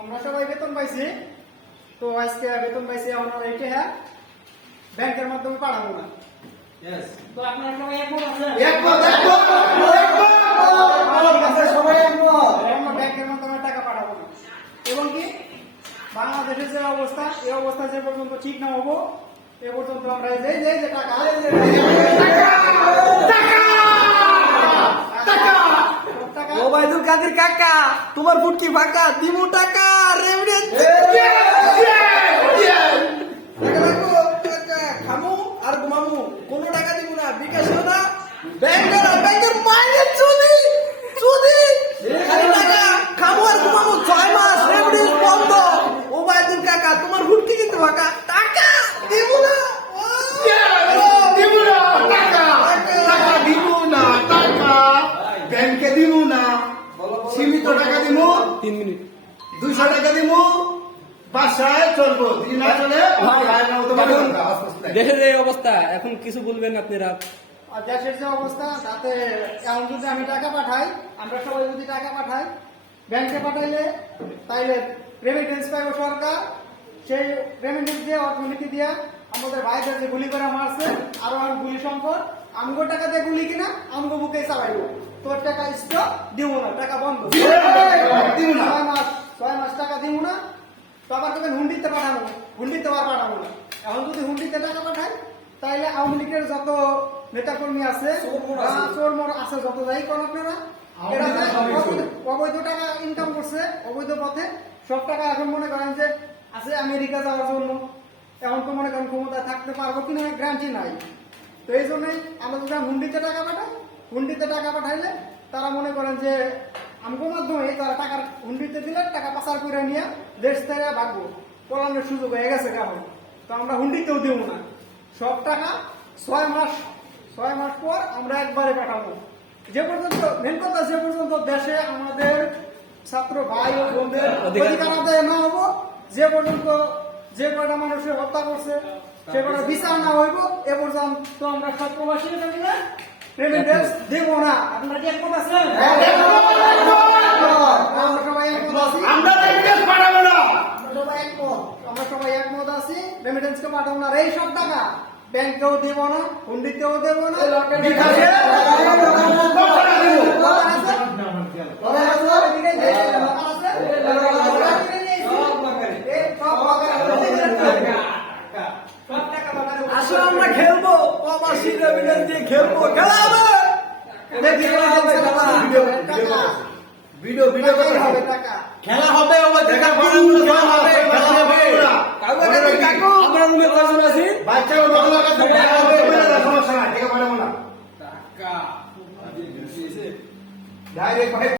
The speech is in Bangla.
আমরা সবাই বেতন পাইছি, তো আজকে বেতন পাইছি আমরা এইটা হ্যাঁ ব্যাংকের মাধ্যমে পাঠাবো না। তো আপনারা সবাই একমত আছেন? আমরা ব্যাংকের মাধ্যমে টাকা পাঠাবো না। এবং কি বাংলাদেশের যে অবস্থা, এই অবস্থা যে পর্যন্ত ঠিক না হবো এ পর্যন্ত আমরা এই যে টাকা ওবায়দুল কাদের কাকা, তোমার ফুটকি ফাঁকা, দিমু টাকা রেমিটেন্স খামু আর ঘুমামু, কোনো টাকা দিব না, বিকাশ না, ব্যাংকের মাইনের চুরি চুরি, খালি টাকা খামু আর ঘুমামু, 6 মাস রেমিটেন্স বন্ধ। ওবায়দুল কাকা, তোমার ফুটকি কিন্তু ফাঁকা, টাকা দিব না, ব্যাংকে দিব না, সীমিত টাকা দিব, 3 মিনিট 200 টাকা দিব, বাসায় চলবো, যদি না চলে দেশের এই অবস্থা, এখন কিছু বলবেন আপনারা? আর দেশের যে অবস্থা তাতে এখন যদি আমি টাকা পাঠাই, আমরা সবাই যদি টাকা পাঠাই ব্যাংকে পাঠাইলে তাইলে রেমিটেন্স পাইব সরকার, সেই রেমিটেন্স দিয়ে অর্থনীতি দিয়ে আমাদের ভাইদের যে গুলি করে মারছে আরো আর গুলি সংকট, আমগো টাকা দিয়ে গুলি কিনা আমগো বুকে চালাইব, তোর টাকা স্টপ দিব না, টাকা বন্ধ, 6 মাস টাকা দিব না। তো আবার তোকে হুন্ডিতে পাঠাবো, হুন্ডিতে আর পাঠাবো না। এখন যদি হুন্ডিতে টাকা পাঠাই তাইলে আওয়ামী লীগের যত নেতাকর্মী আছে, চোর মোর আছে, যত যাই করেন আপনারা, এরা যে অবৈধ টাকা ইনকাম করছে অবৈধ পথে, সব টাকা এখন মনে করেন যে আছে আমেরিকা যাওয়ার জন্য। এখন তো মনে করেন ক্ষমতায় থাকতে পারবো কিনা গ্যারান্টি নাই। তো এই জন্যই আমরা যদি হুন্ডিতে টাকা পাঠাই, হুন্ডিতে টাকা পাঠাইলে তারা মনে করেন যে আমগোর মাধ্যমে তারা টাকার হুন্ডিতে দিলে টাকা পাচার করে নিয়ে দেশ থেকে ভাগবো, পলানোর সুযোগ হয়ে গেছে গ্রামে। তো আমরা হুন্ডিতেও দেবো না, সব টাকা 6 মাস পর আমরা একবারে পাঠাবো। যে পর্যন্ত মেন কথা, যে পর্যন্ত দেশে আমাদের ছাত্র ভাই ও বোনদের অধিকার আদায় না হবো, যে পর্যন্ত যে কয়টা মানুষের হত্যা করছে সে কয়টা বিচার না হইব, এ পর্যন্ত আমরা সব প্রবাসী মিলে রেমিটেন্স দেবো না। আপনারা কি একমত আছেন? আমরা সবাই একমত আছি, আমরা রেমিটেন্স পাঠাবো না, আমরা সবাই একমত আছি, রেমিটেন্সকে পাঠাবো না। আর এই সব টাকা ব্যাংকেও দেবো না, হুন্ডিতেও দেবো না, আসলে আমরা খেলবো, প্রবাসী রেমিটেন্স দিয়ে খেলবো, খেলা হবে, ভিডিও হবে টাকা। খেলা হবে, দেখা কাকু আমরা রুমে কয়জন আছি? বাচ্চা সমস্যা নাই, টাকা পাঠাবো না, ডাইরেক্ট